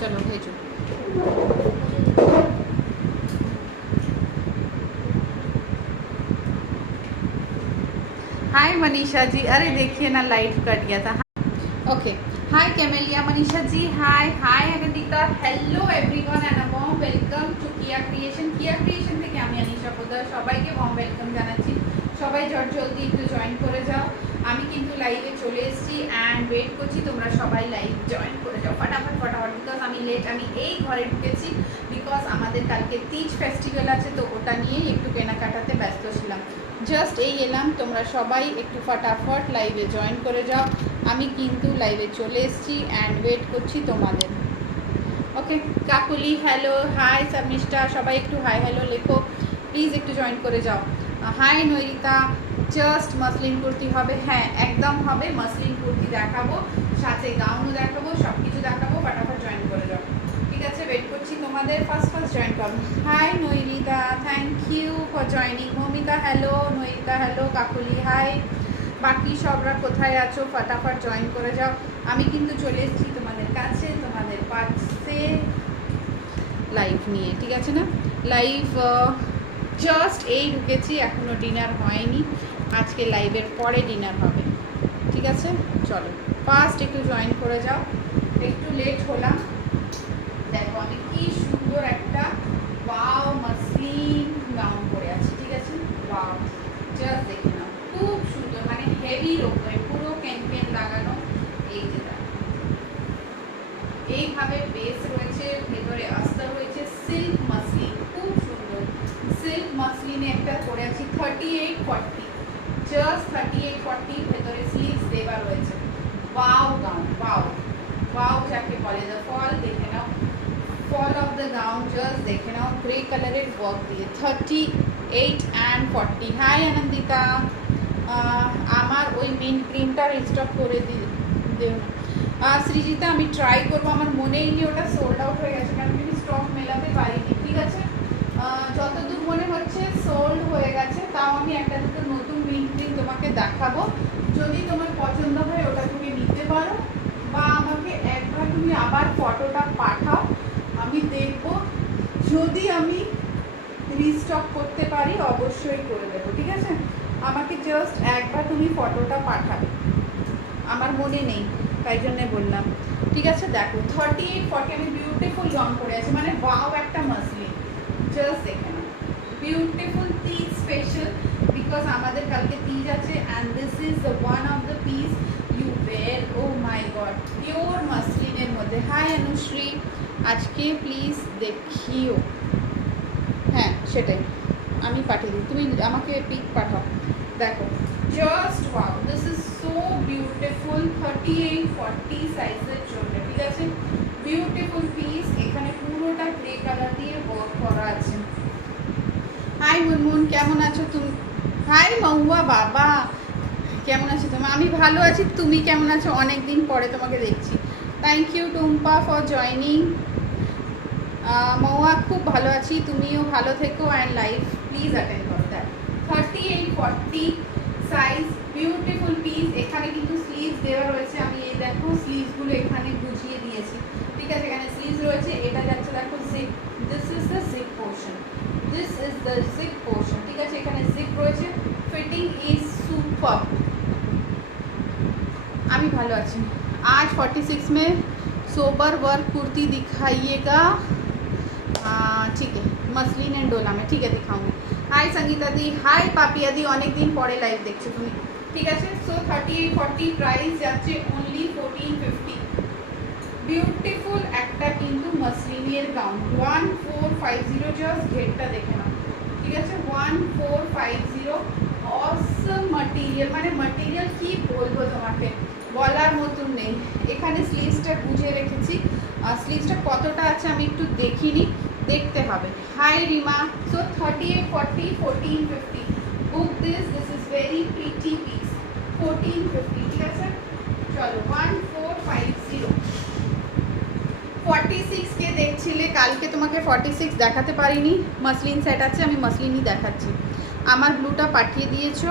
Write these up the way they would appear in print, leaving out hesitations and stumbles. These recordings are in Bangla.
चलो भेजो। हाय मनीषा जी, अरे देखिए ना लाइव कट गया था। Okay, hi Camellia, Manisha ji hi, hi Anantika, hello everyone and a warm welcome to Kiya creation. Kiya creation থেকে আমি আনিশা পোদ্দার সবাইকে ওয়ার্ম ওয়েলকাম জানাচ্ছি। সবাই জলদি একটু জয়েন করে যাও। আমি কিন্তু লাইভে চলে এসেছি অ্যান্ড ওয়েট করছি তোমরা সবাই লাইভ জয়েন করে যাও ফটাফট ফটাফট, বিকজ আমি লেট, আমি এই ঘরে ঢুকেছি বিকজ আমাদের কালকে তিজ ফেস্টিভ্যাল আছে, তো ওটা নিয়েই একটু কেনাকাটাতে ব্যস্ত ছিলাম। জাস্ট এই এলাম, তোমরা সবাই একটু ফটাফট লাইভে জয়েন করে যাও। আমি কিন্তু লাইভে চলে এসেছি অ্যান্ড ওয়েট করছি তোমাদের। ওকে কাকুলি হ্যালো, হাই শর্মিষ্ঠা, সবাই একটু হাই হ্যালো লেখো প্লিজ, একটু জয়েন করে যাও। High Nairita, just muslin kurti হবে? হ্যাঁ একদম হবে, মসলিন কুর্তি দেখাবো, সাথে গাউনও দেখাবো, সব কিছু দেখাবো, ফটাফট জয়েন করে যাও। ঠিক আছে, ওয়েট করছি তোমাদের, ফার্স্ট জয়েন করো। Hi Nairita, thank you for joining. Moumita hello, Nairita hello, Kakuli hi, বাকি সবরা কোথায় আছো ফটাফট জয়েন করে যাও। আমি কিন্তু চলে এসেছি তোমাদের কাছে, তোমাদের পাশে লাইভ নিয়ে, ঠিক আছে না? লাইভ জাস্ট এই ঢুকেছি, এখনও ডিনার হয়নি, আজকে লাইভের পরে ডিনার হবে। ঠিক আছে, চলো ফার্স্ট একটু জয়েন করে যাও। একটু লেট হলাম, দেখো আমি কি সুন্দর একটা ওয়াও মসলিন গাউন পরে আছি। ঠিক আছে, ওয়াও জাস্ট দেখে নাও, খুব সুন্দর, মানে হেভির ওপরে পুরো ক্যানক্যান লাগানো। এই যে এইভাবে বেস রয়েছে, ভেতরে আস্তর রয়েছে, সিল্ক মাসলিন, খুব সুন্দর সিল্ক মাসলিনে একটা পরে আছি 38-40, জাস্ট 38-40, ভেতরে স্লিভস দেওয়া রয়েছে। ওয়াও গাউন, ওয়াও ওয়াও যাকে বলে, দ্য ফল দেখে নাও, fall of the gown just দেখে নাও, গ্রে কালারের ওয়ার্ক দিয়ে 38-40। হাই আনন্দিতা, আমার ওই মেন ক্রিমটা রিস্টক করে দিও না। সৃজিতা আমি ট্রাই করবো, আমার মনেই নেই, ওটা সোল্ড আউট হয়ে গেছে, কারণ আমি স্টক মেলাতে পারিনি। ঠিক আছে, যতদূর মনে হচ্ছে সোল্ড হয়ে গেছে, তাও আমি একটা দুটো নতুন মেন ক্রিম তোমাকে দেখাবো, যদি তোমার পছন্দ হয় ওটা তুমি নিতে পারো, বা আমাকে একবার তুমি আবার ফটোটা পাঠাও, আমি দেখব, যদি আমি রিস্টক করতে পারি অবশ্যই করে দেবো। ঠিক আছে, আমাকে জাস্ট একবার তুমি ফটোটা পাঠাবে, আমার মনে নেই তাই জন্যে বললাম। ঠিক আছে, দেখো 38-40 আমি বিউটিফুল গাউন পরে আছি, মানে ওয়াও একটা মাসলিন, জাস্ট দেখে নাও, বিউটিফুল তিজ স্পেশাল, বিকজ আমাদের কালকে তিজ আছে and this is the one of the piece you wear. Oh my god, pure মাসলিনের মধ্যে। হাই অনুশ্রী, আজকে প্লিজ দেখিও। হ্যাঁ সেটাই, আমি পাঠিয়ে দিই, তুমি আমাকে পিক পাঠাও। দেখো just wow, this is so beautiful, 38-40 সাইজের জন্য। ঠিক আছে, বিউটিফুল পিস, এখানে পুরোটা গ্রে কালার দিয়ে ওয়ার্ক করা আছে। হাই মুনমুন, কেমন আছো তুমি? হাই মহুয়া বাবা, কেমন আছো তুমি? আমি ভালো আছি, তুমি কেমন আছো? অনেক দিন পরে তোমাকে দেখছি। Thank you Tumpa for joining. Mahua খুব ভালো আছি, তুমিও ভালো থেকো অ্যান্ড লাইভ প্লিজ অ্যাটেন্ড করো। দেখ 38-40 সাইজ, বিউটিফুল পিস, এখানে কিন্তু স্লিভস দেওয়া রয়েছে, আমি এই দেখো স্লিভসগুলো এখানে বুঝিয়ে দিয়েছি। ঠিক আছে, এখানে স্লিভস রয়েছে, এটা যাচ্ছে দেখো zip, this is the zip portion, this is the zip portion. ঠিক আছে, এখানে জিপ রয়েছে, ফিটিং ইজ সুপার। আমি ভালো আছি। आज 46 में सोबर वर्क कुर्ती दिखाइएगा। ठीक है, मसलिन एंड डोला में, ठीक है दिखाऊंगी। हाय संगीता दी, हाय पापिया दी, अनेक दिन परे लाइव देखছো তুমি। ঠিক আছে, সো 38-40 প্রাইস যাচ্ছে অনলি 1450। বিউটিফুল একটা কিন্তু মসলিনের গাউন, 1450, জাস্ট ঘেরটা দেখে নাও। ঠিক আছে, 1450 অসম মাটেরিয়াল, মানে মাটেরিয়াল কি বলবো তোমাকে, বলার মতন নেই। এখানে স্লিভসটা গুজে রেখেছি, স্লিভসটা কতটা আছে আমি একটু দেখিনি, দেখতে হবে। Hi Rima, so 38, 40, 14, 50 book this is very pretty piece, 14, 50 ঠিক আছে। চলো 1450 46 কে দেখছিলে কালকে, তোমাকে 46 দেখাতে পারিনি, মাসলিন সেট আছে, আমি মাসলিনই দেখাচ্ছি। আমার ব্লুটা পাঠিয়ে দিয়েছো,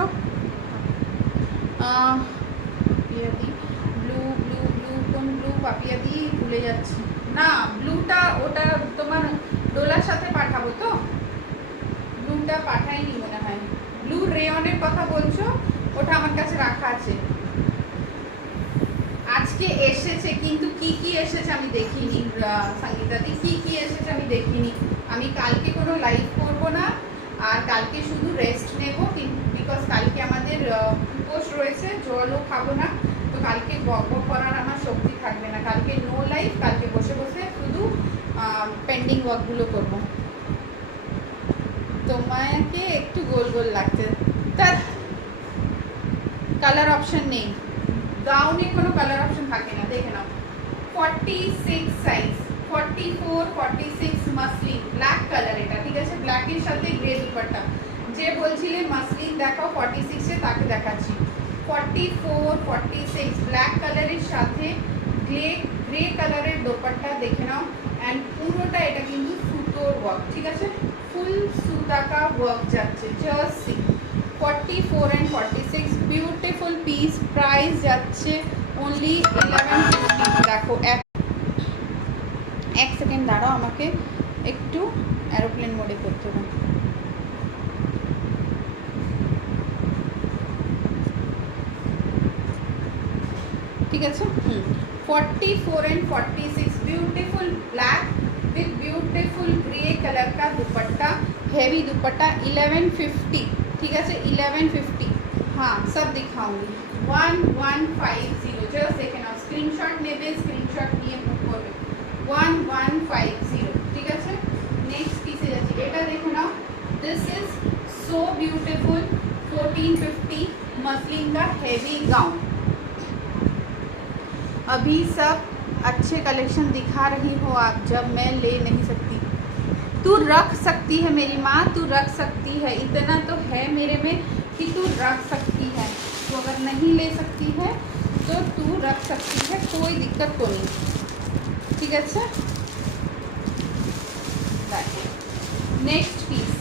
ব্লু ব্লু ব্লু কোন ব্লু পাপিয়া দি ভুলে যাচ্ছি না, ব্লুটা ওটা তোমার ডোলার সাথে পাঠাবো তো, ব্লুটা পাঠাইনি মনে হয়। ব্লু রেয়নের কথা বলছো, ওটা আমার কাছে রাখা আছে। আজকে এসেছে কিন্তু কি কি এসেছে আমি দেখিনি, সঙ্গীতাদি কি কি এসেছে আমি দেখিনি। আমি কালকে কোনো লাইভ করব না, আর কালকে শুধু রেস্ট নেব, বিকজ কালকে আমাদের উপোস রয়েছে, জলও খাবো না, তো কালকে বক করার আমার শক্তি থাকবে না। কালকে নো লাইভ, কালকে বসে বসে শুধু পেন্ডিং ওয়ার্কগুলো করবো। তোমাকে একটু গোল গোল লাগছে, তার কালার অপশন নেই, গাউনে কোনো কালার অপশন থাকে না, দেখে নাও। 46 সাইজ, 44, 46 মাসলিন, ব্ল্যাক কালার এটা, ঠিক আছে, ব্ল্যাকের সাথে গ্রে দুপাট্টা। যে বলছিলে মাসলিন দেখাও 46 এ, তাকে দেখাচ্ছি। 44, 46 ব্ল্যাক কালারের সাথে গ্রে কালারের দোপাট্টা, দেখে নাও। অ্যান্ড পুরোটা এটা কিন্তু সুতোর ওয়ার্ক, ঠিক আছে, ফুল সুতাকা ওয়ার্ক যাচ্ছে, just see. 44 and 46 beautiful piece, price যাচ্ছে অনলি 1150। দেখো এক সেকেন্ড দাঁড়াও, আমাকে একটু এরোপ্লেন মোডে করতে হবে। ঠিক আছে, 44 and 46 beautiful black with beautiful grey colour का दुपट्टा, हेवी दुपट्टा, 1150, ठीक है, 1150। हाँ सब दिखाऊंगी। 1150 जस्ट देखे ना, स्क्रीनशॉट नेबे, स्क्रीनशॉट নিয়ে বুক করবে। 1150, ঠিক আছে। নেক্সট পিসে যাচ্ছি, এটা দেখো না, this is so beautiful, 1450 muslin का हेवी गाउन। अभी सब अच्छे कलेक्शन दिखा रही हो आप, जब मैं ले नहीं सकती। तू रख सकती है मेरी माँ, तू रख सकती है, इतना तो है मेरे में कि तू रख सकती है। तो अगर नहीं ले सकती है तो तू रख सकती है, कोई दिक्कत तो नहीं, ठीक है। अच्छा नेक्स्ट पीस,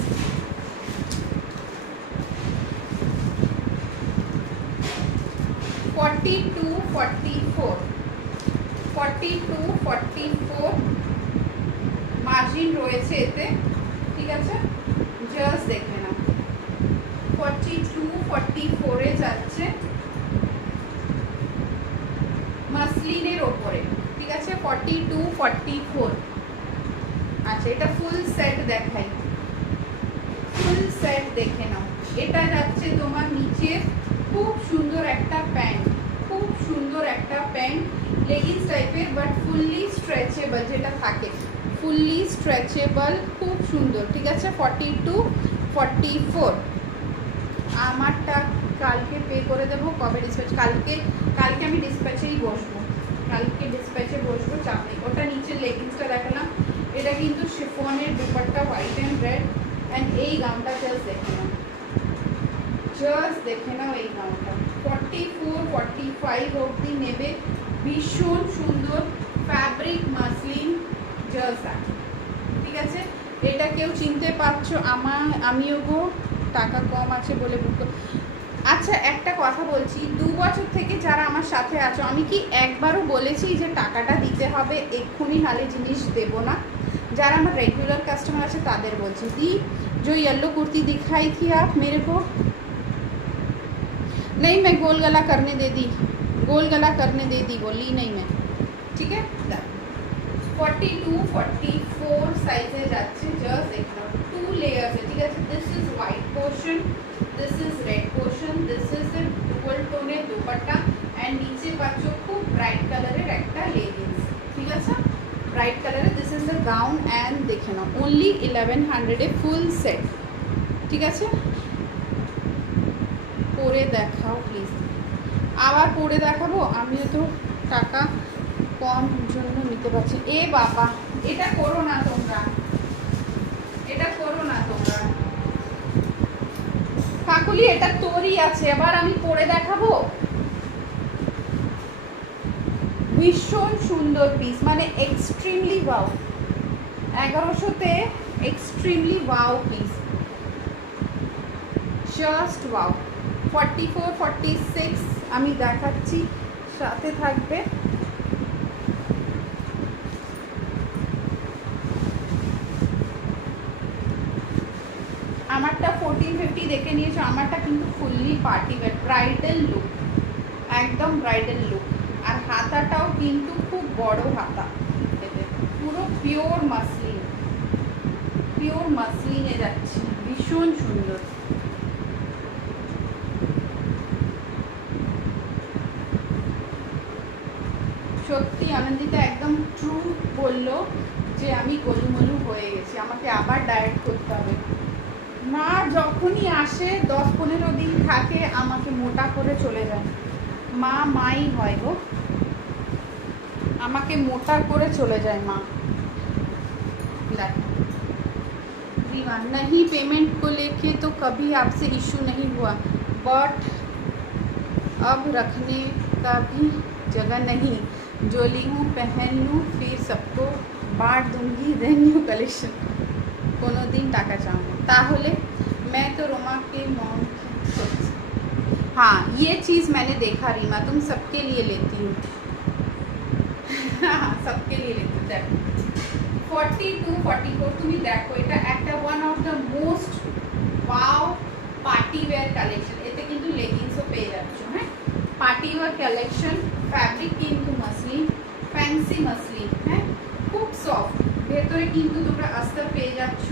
$42, $44, $42, $44 মার্জিন রয়েছে এতে, ঠিক আছে, জাস্ট দেখে নাও। 42, 44 এ যাচ্ছে মাসলিনের ওপরে, ঠিক আছে, 42, 44। আচ্ছা এটা ফুল সেট দেখাই, ফুল সেট দেখে নাও। এটা যাচ্ছে তোমার নিচে খুব সুন্দর একটা প্যান্ট, খুব সুন্দর একটা প্যান্ট, লেগিংস টাইপের, বাট ফুললি স্ট্রেচেবল, যেটা থাকে ফুললি স্ট্রেচেবল, খুব সুন্দর, ঠিক আছে। 42, 44 আমারটা কালকে পে করে দেবো। কবে ডিসপ্যাচ? কালকে আমি ডিসপ্যাচেই বসবো, কালকে ডিসপ্যাচে বসবো, চাপ নেই। ওটা নিচের লেগিংসটা দেখালাম, এটা কিন্তু শিফনের dupatta, white and red. And এই গাউনটা জাস্ট দেখে নাও, জাস্ট দেখে নাও এই গাউনটা। 44, 45 অবধি নেবে, ভীষণ সুন্দর ফ্যাব্রিক মাসলিন, জাস্ট ঠিক আছে। এটা কেউ চিনতে পারছো? আমিও গো টাকা কম আছে বলে বুক। আচ্ছা একটা কথা বলছি, 2 বছর থেকে যারা আমার সাথে আছো, আমি কি একবারও বলেছি যে টাকাটা দিতে হবে এক্ষুনি, নালে জিনিস দেবো না? যারা আমার रेगुलर कस्टमर আছে তাদের বলছি। दी जो येलो कुर्ती दिखाई थी आप मेरे को, नहीं मैं गोल गला करने दे दी, गोल गला करने दे दी, वो ली नहीं मैं, ठीक है। 42, 44 সাইজে যাচ্ছে, জাস্ট দেখো 2 লেয়ার্স है, ঠিক আছে। This is white portion, this is red portion, this is a dual টোনের দুপাট্টা, এন্ড নিচে পাচ্ছ খুব ব্রাইট কালারের একটা লেগিংস, ঠিক আছে, ব্রাইট কালারের। This is the gown and দেখে নাও, অনলি 1100 এ ফুল সেট, ঠিক আছে। পরে দেখাও প্লিজ। আবার পরে দেখাবো? আমিও তো টাকা কম জন্য নিতে পারছি। এ বাবা, এটা করো না তোমরা, এটা করো না তোমরা কাকুলি, এটা তোরই আছে, আবার আমি পরে দেখাবো? ভীষণ সুন্দর পিস, মানে এক্সট্রিমলি ওয়াও। 1100-তে extremely wow piece, just wow. 44, 46 আমি দেখাচ্ছি, সাথে থাকবে। আমারটা 1450 দেখে নিয়েছো, আমারটা কিন্তু fully party wear, bridal look, একদম ব্রাইডাল লুক। আর হাতাটাও কিন্তু খুব বড় হাতা, পুরো পিওর মাসলিন, পিওর মাসলিনে যাচ্ছে, ভীষণ সুন্দর। সত্যি আনন্দিতা একদম ট্রু বললো যে আমি গোলুমলু হয়ে গেছি, আমাকে আবার ডায়েট করতে হবে। মা যখনই আসে 10-15 দিন থাকে, আমাকে মোটা করে চলে যায়। মা মাই হয় গো, আমাকে মোটা করে চলে যায় মা। नहीं, पेमेंट को लेके तो कभी आपसे इशू नहीं हुआ, बट अब रखने का भी जगह नहीं, जो ली हूँ पहन लूँ, फिर सबको बांट दूँगी, देन न्यू कलेक्शन कोनो दिन टाका चाहूँगा। ताहले मैं तो रोमा के मॉम, हाँ ये चीज़ मैंने देखा रीमा, तुम सबके लिए लेती हूँ। हाँ सबके लिए लेती हूँ। देखो 42, 44 তুমি দেখো, এটা একটা one of the most wow party wear collection. এতে কিন্তু লেগিংসও পেয়ে যাচ্ছ। হ্যাঁ, পার্টি ওয়্যার কালেকশন, ফ্যাব্রিক কিন্তু মাসলিন, ফ্যান্সি মাসলিন। হ্যাঁ, খুব সফট, ভেতরে কিন্তু তোমরা আস্তর পেয়ে যাচ্ছ,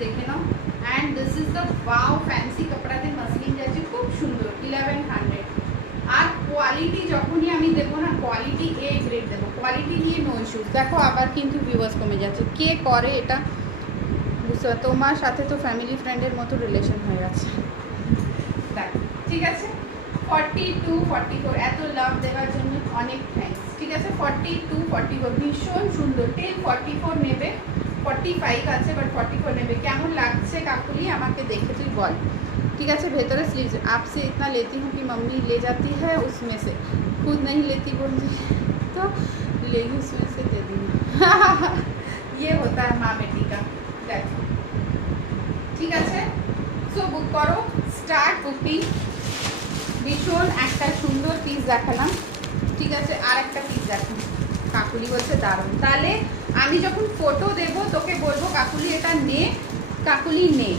দেখে নাও। And this is the wow fancy কাপড়াতে মাসলিন যাচ্ছে, খুব সুন্দর, 1100। আর কোয়ালিটি যখনই আমি দেবো না, কোয়ালিটি এ গ্রেড দেবো, কোয়ালিটি নিয়ে নো ইস্যুস। দেখো আবার কিন্তু ভিউয়ার্স কমে যাচ্ছে, কে করে এটা বুঝতে পার, তোমার সাথে তো ফ্যামিলি ফ্রেন্ডের মতো রিলেশন হয়ে গেছে। দেখ ঠিক আছে, 42, 44 এত লাভ দেওয়ার জন্য অনেক থ্যাঙ্কস। ঠিক আছে, 42, 44 ভীষণ সুন্দর। টেল 44 নেবে, 45 আছে, বাট 44 নেবে। কেমন লাগছে কাকুলি আমাকে দেখে তুই বল। ठीक है, बेहतर स्लीव्स आपसे इतना लेती हूँ कि मम्मी ले जाती है उसमें से, खुद नहीं लेती बोलती तो लेगी उसमें से दे दूँगी। ये होता है माँ बेटी का। देखो ठीक है, सो बुक करो, स्टार्ट बुकिंग। ভীষণ একটা সুন্দর পিস দেখালাম, ঠিক আছে, আর একটা পিস দেখাম। কাকুলি বলছে দারুণ। তাহলে আমি যখন ফটো দেব তোকে বলবো কাকুলি এটা নে, কাকুলি নে।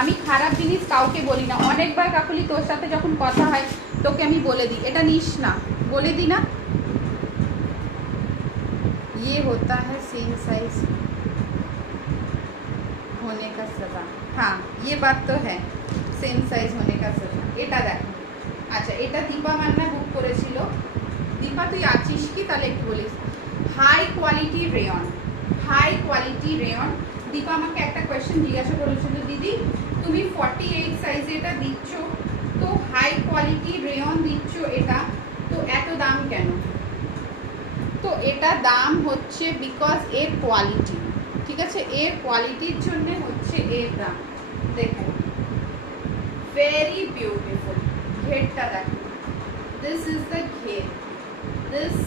আমি খারাপ জিনিস কাউকে বলি না। অনেকবার কাকুলি তোর সাথে যখন কথা হয় তোকে আমি বলে দিই এটা নিস না, বলে দিই না। ये होता है सेम साइज होने का सजा। हाँ ये बात तो है, सेम साइज होने का सजा। এটা দেখো, আচ্ছা এটা দীপা মান্না বুক করেছিল। দীপা তুই আছিস কি, তাহলে একটু বলিস। High quality rayon, high quality rayon. Dipa আমাকে একটা কোয়েশ্চেন জিজ্ঞাসা করেছিল, দিদি তুমি 48 সাইজে এটা দিচ্ছ, তো হাই কোয়ালিটি রেয়ন দিচ্ছ এটা, তো এত দাম কেন? তো এটা দাম হচ্ছে বিকজ এর কোয়ালিটি, ঠিক আছে, এর কোয়ালিটির জন্য হচ্ছে এর দাম। দেখো ভেরি বিউটিফুল, ঘেরটা দেখো, দিস ইজ দ্য ঘের, দিস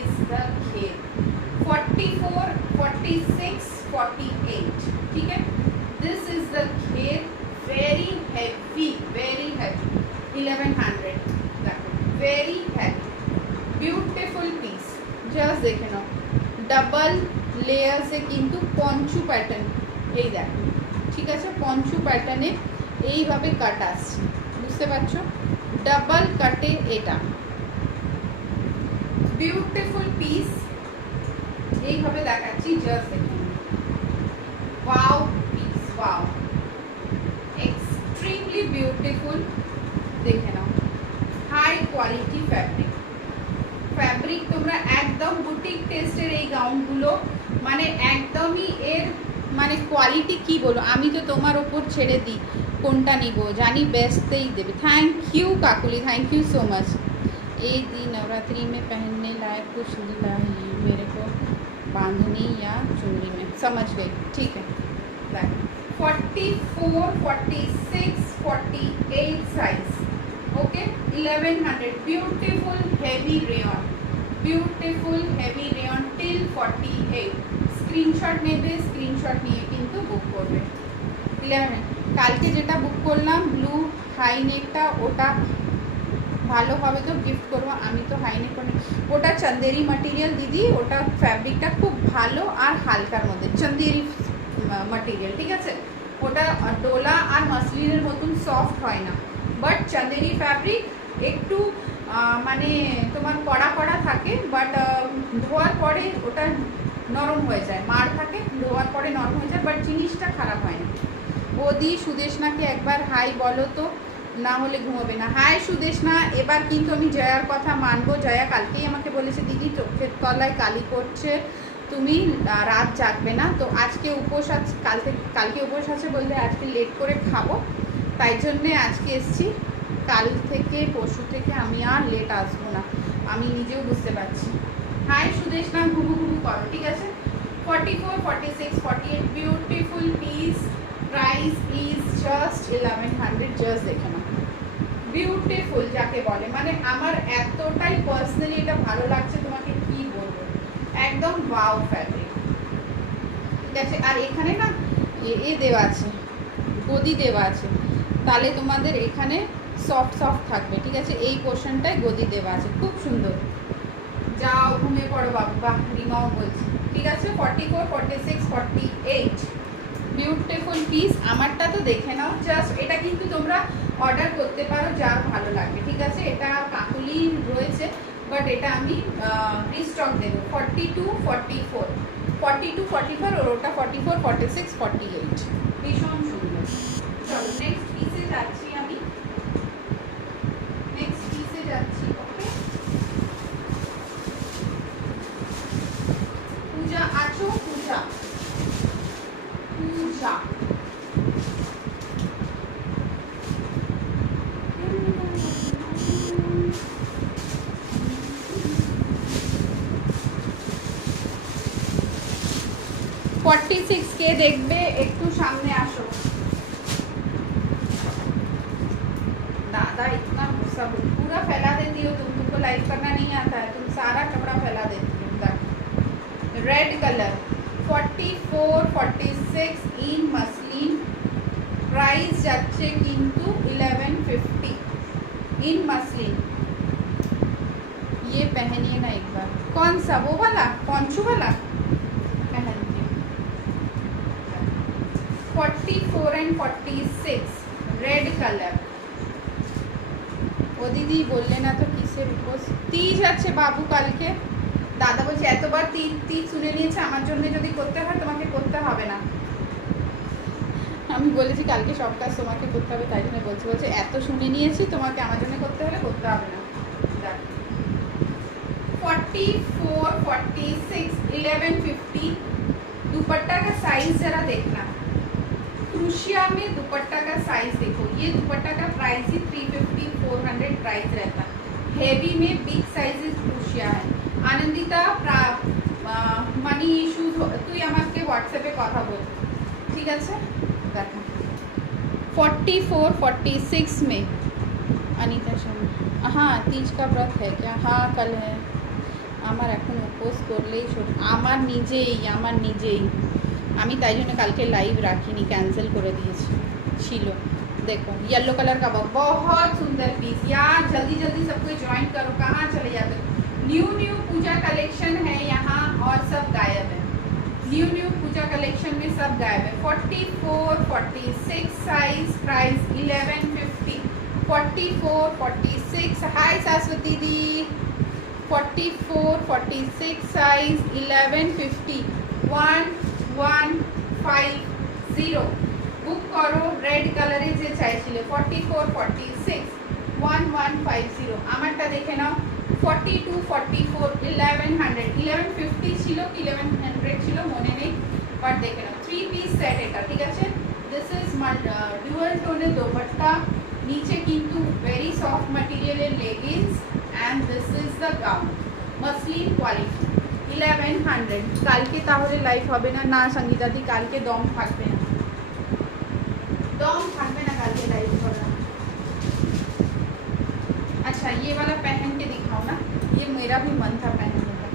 ইজ দ্য ঘের। 44, 46, 48, ठीक है, this is the घेर, very heavy, 1100, देखो very heavy, beautiful piece, just देखे ना, डबल लेयर से किन्तु पंचू पैटर्न, এই দেখো, ঠিক আছে, पंचू প্যাটার্নে এইভাবে কাট আসছে, বুঝতে পারছো, ডাবল কাটে এটা, বিউটিফুল পিস। এইভাবে দেখাচ্ছি, জাস্ট দেখুন, wow piece, wow, extremely beautiful. দেখে নাও, হাই কোয়ালিটি ফ্যাব্রিক, ফ্যাব্রিক তোমরা একদম বুটিক টেস্টের এই গাউনগুলো, মানে একদমই এর মানে কোয়ালিটি কি বলো, আমি তো তোমার ওপর ছেড়ে দিই কোনটা নিব, জানি बेस्टই দেবে। Thank you Kakuli, thank you so much. एक दिन नवरात्रि में पहनने लायक कुछ दिलाई मेरे को, बांधनी या चुनरी में, समझ गई, ठीक है। 44, 46, 48 size, okay. 1100 beautiful heavy rayon, beautiful heavy rayon till 48। Screenshot নেবে, স্ক্রিনশট নিয়ে কিন্তু বুক করবে। 11 কালকে যেটা বুক করলাম ব্লু হাই নেকটা, ওটা ভালো হবে তো গিফট করবো। আমি তো হাই নেক করি, ওটা চন্দেরি ম্যাটেরিয়াল দিদি, ওটা ফ্যাব্রিকটা খুব ভালো আর হালকার মধ্যে, চন্দেরি ম্যাটেরিয়াল, ঠিক আছে। ওটা ডোলা আর মাসলিনের মতন সফট হয় না, বাট চন্দেরি ফ্যাব্রিক একটু মানে তোমার কড়া কড়া থাকে, বাট ধোয়ার পরে ওটা নরম হয়ে যায়, মার থাকে, ধোয়ার পরে নরম হয়ে যায়, বাট জিনিসটা খারাপ হয় না। বৌদি সুদেশনাকে একবার হাই বলো তো, না হলে ঘুমোবে না। হাই সুদেশনা, এবার কিন্তু আমি জয়ার কথা মানবো। জয়া কালকেই আমাকে বলেছে দিদি চোখের তলায় কালি করছে, তুমি রাত জাগবে না। তো আজকে উপোস আছে, কালকে উপোস আছে বললে আজকে লেট করে খাবো, তাই জন্যে আজকে এসছি। কাল থেকে পরশু থেকে আমি আর লেট আসবো না, আমি নিজেও বুঝতে পারছি। হাই সুদেশনা, ঘুমু ঘুমু করো, ঠিক আছে। 44, 46, 48 beautiful piece, price is just 1100। Just দেখে না, বিউটিফুল যাকে বলে, মানে আমার এতটাই পার্সোনালি এটা ভালো লাগছে, তোমাকে কি বলবো, একদম ওয়াও ফ্যাব্রিক, ঠিক আছে। আর এখানে না এ দেওয়া আছে, গদি দেওয়া আছে, তাহলে তোমাদের এখানে সফট সফট থাকবে, ঠিক আছে। এই পোর্শনটায় গদি দেওয়া আছে, খুব সুন্দর। যাও ঘুমিয়ে পড়ো বাবা, রিমাও বলছি, ঠিক আছে। 44, 46, 48 বিউটিফুল পিস। আমারটা তো দেখে নাও জাস্ট, এটা কিন্তু তোমরা অর্ডার করতে পারো যার ভালো লাগবে, ঠিক আছে। এটা কাকুলি রয়েছে, বাট এটা আমি রিস্টক দেবো। 42, 44, 42, 44 আর ওটা 44, 46, 48 ভীষণ সুন্দর। চলো নেক্সট পিসে যাচ্ছি, আমি নেক্সট পিসে যাচ্ছি, ওকে। পূজা আছো, পূজা পূজা 46 কে দেখবে, একটু সামনে আসो। दादा इतना गुस्सा, पूरा फैला देती हो तुम, तुमको लाइव करना नहीं आता है, तुम सारा कपड़ा फैला देती हो। रेड कलर 44, 46 इन मसलिन, प्राइस যাচ্ছে কিন্তু 1150 इन मसलिन। ये पहनिए ना एक बार। कौन सा, वो वाला पॉन्चो वाला पहन के। 44 एंड 46 रेड कलर। ও দিদি বললে না তো কিসের উপোস? তিজ আছে বাবু কালকে। দাদা বলছে এতবার তিজ শুনে নিয়েছে, আমার জন্য যদি করতে হয় তোমাকে করতে হবে না। আমি বলেছি কালকে সব কাজ তোমাকে করতে হবে, তাই জন্য বলছে এত শুনে নিয়েছি, তোমাকে আমার জন্য করতে হলে করতে হবে না। 44, 46, 1150। दुपट्टा का साइज जरा देखना, क्रूशिया में दुपट्टा का साइज देखो। ये दुपट्टा का प्राइस ही 350, 400 प्राइस रहता है। हेवी में बिग साइजेस क्रूशिया है। आनंदिता মানি ইস্যুজ, তুই আমাকে হোয়াটসঅ্যাপে কথা বল, ঠিক আছে। দেখো 44, 46 में अनीता शर्मा। हाँ तीज का व्रत है क्या? हाँ कल है। আমার এখন উপোস করলেই আমার নিজেই আমি তাই জন্য কালকে লাইভ রাখিনি, ক্যান্সেল করে দিয়েছি। ছিল देखो येलो कलर का बहुत सुंदर पीस यार, जल्दी जल्दी सबको ज्वाइन करो। कहाँ चले जाते? न्यू पूजा कलेक्शन है यहाँ और सब गायब है। न्यू पूजा कलेक्शन में सब गायब है। 44, 46 साइज, प्राइस 1150। 44, 46 हाय सरस्वती दी। 44, 46 साइज 1150 1150 বুক করো। রেড কালারে যে চাইছিলে 44, 46 1150। আমারটা দেখে নাও 42, 44 1100 1150 ছিল কি 1100 ছিল মনে নেই। বাট দেখে নাও 3 পিস সেট এটা, ঠিক আছে। দিস ইজ ডুয়াল টোনের দোপাট্টা, নিচে কিন্তু ভেরি সফট ম্যাটেরিয়ালের leggings and this is the gown, muslin quality 1100। কালকে তাহলে লাইভ হবে না? না সঙ্গীতা দি, কালকে দম থাকবে না, दम থাকবে না কালকে লাইভ করা। अच्छा ये वाला पहन के दिखाओ ना, ये मेरा भी मन था पहनने का।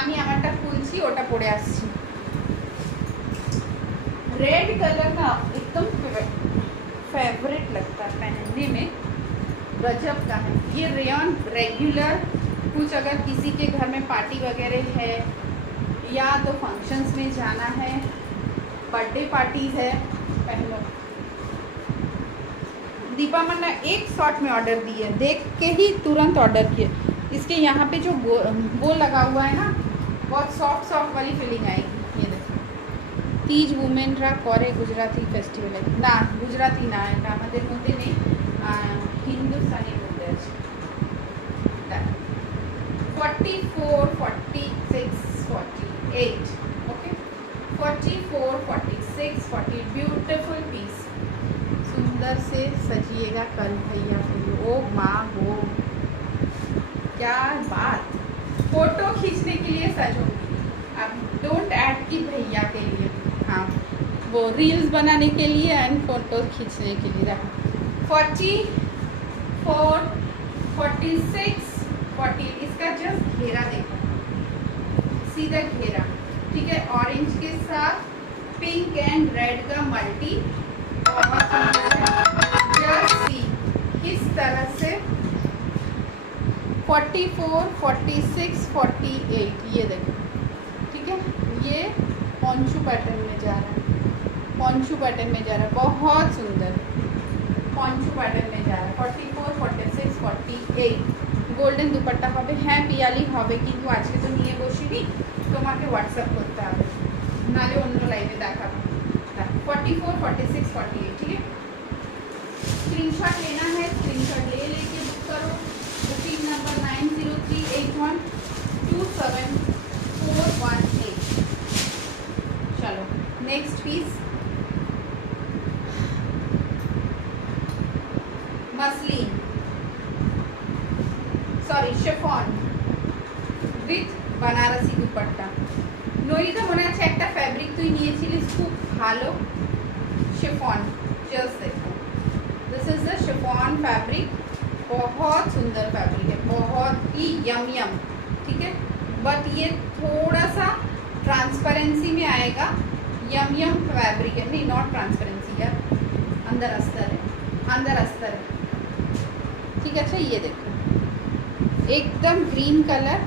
আমি আমারটা খুলছি, ওটা পরে আসছি। रेड कलर ना एकदम फेवरेट लगता है पहनने में, गजब का है ये रेयन। रेगुलर कुछ अगर किसी के घर में पार्टी वगैरह है या तो फंक्शंस में जाना है, बर्थडे पार्टीज है, पहनो। दीपा मन्ना एक शॉट में ऑर्डर दिए, देख के ही तुरंत ऑर्डर किए। इसके यहाँ पे जो वो लगा हुआ है ना, बहुत सॉफ्ट सॉफ्ट वाली फीलिंग आएगी। ये देखो, तीज वुमेनरा करे गुजराती फेस्टिवल ना, गुजराती ना, এটা আমাদের মধ্যে নেই, হিন্দুস্তানির মধ্যে আছে। 44, 46, 48, ओके 44, 46, 40, ब्यूटीफुल पीस, सुंदर से सजिएगा कल भैया के लिए। ओ माँ वो क्या बात, फोटो खींचने के लिए सजूंगी, अब डोंट ऐड की भैया के लिए, हाँ वो रील्स बनाने के लिए एंड फोटो खींचने के लिए। 44, 46, 40, इसका जस्ट घेरा देखो, सीधा घेरा, ठीक है, ऑरेंज के साथ पिंक एंड रेड का मल्टी, जस्ट सी किस तरह से 44, 46, 48, ये देखो, ठीक है। ये पॉन्चू पैटर्न में जा रहा है, पॉन्चू पैटर्न में जा रहा है, बहुत सुंदर पॉन्चू पैटर्न में जा रहा है। 44, 46, 48 গোল্ডেন দুপাট্টা হবে, হ্যাঁ পিয়ালি হবে, কিন্তু আজকে তো নিয়ে বসিনি, তোমাকে হোয়াটসঅ্যাপ করতে হবে, নালে অন্য লাইভে দেখাবো। 44, 46, 48, ठीक है। स्क्रीनशॉट लेना है, स्क्रीनशॉट ले लेके बुक करो। Booking number 9038127418। चलो next piece, muslin sorry chiffon with Banarasi dupatta. নইটা মনে আছে একটা ফ্যাব্রিক তুই নিয়েছিলিস খুব ভালো, शिफॉन, जस्ट देखो this is the chiffon fabric, बहुत सुंदर फैब्रिक है, बहुत ही यम यम, ठीक है। बट ये थोड़ा सा ट्रांसपेरेंसी में आएगा, यम यम फैब्रिक है, नहीं नॉट ट्रांसपेरेंसी यार, अंदर अस्तर है, अंदर अस्तर है, ठीक है। अच्छा ये देखो एकदम green colour,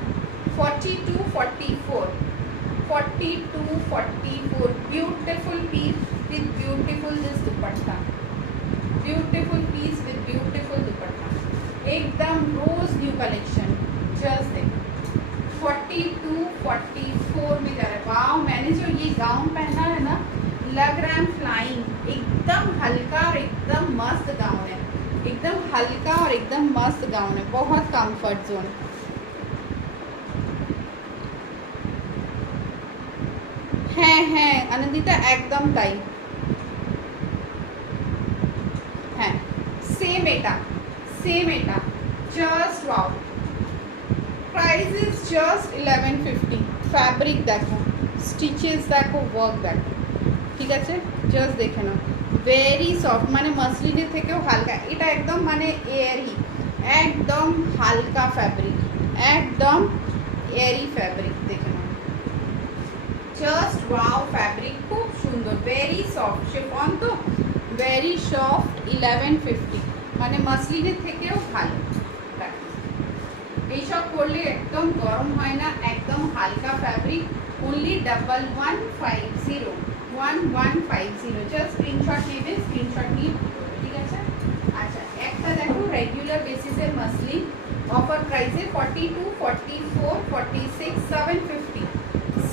42, 44, 42, 44, beautiful piece with beautiful this dupatta, beautiful piece with beautiful dupatta, एकदम रोज न्यू कलेक्शन, जस्ट देखो 42, 44 में जा रहा है। वाह, मैंने जो ये गाउन पहना है ना, लग रहा है फ्लाइंग, एकदम हल्का और एकदम मस्त गाउन है, एकदम हल्का और एकदम मस्त गाउन है, बहुत कंफर्ट जोन। হ্যাঁ হ্যাঁ আনন্দিতা একদম তাই, হ্যাঁ সেম এটা, সেম এটা, just wow. Price is just 1150। Fabric দেখো, স্টিচেস দেখো, ওয়ার্ক দেখো, ঠিক আছে, জাস্ট দেখে নাও, ভেরি সফট, মানে মসলিনের থেকেও হালকা, এটা একদম মানে এয়ারি, একদম হালকা ফ্যাব্রিক, একদম এয়ারি ফ্যাব্রিক, দেখে নাও, জাস্ট ওয়াও ফ্যাব্রিক, খুব সুন্দর, ভেরি সফট, শিফন তো ভেরি সফট, 1150, মানে মসলিনের থেকেও ভালো। এইসব করলে একদম গরম হয় না, একদম হালকা ফ্যাব্রিক, অনলি 1150, জাস্ট স্ক্রিনশট নেবে, স্ক্রিনশট নিয়ে ঠিক আছে। আচ্ছা একটা দেখো রেগুলার বেসিসের মসলিন, অফার প্রাইসে 42, 44, 46,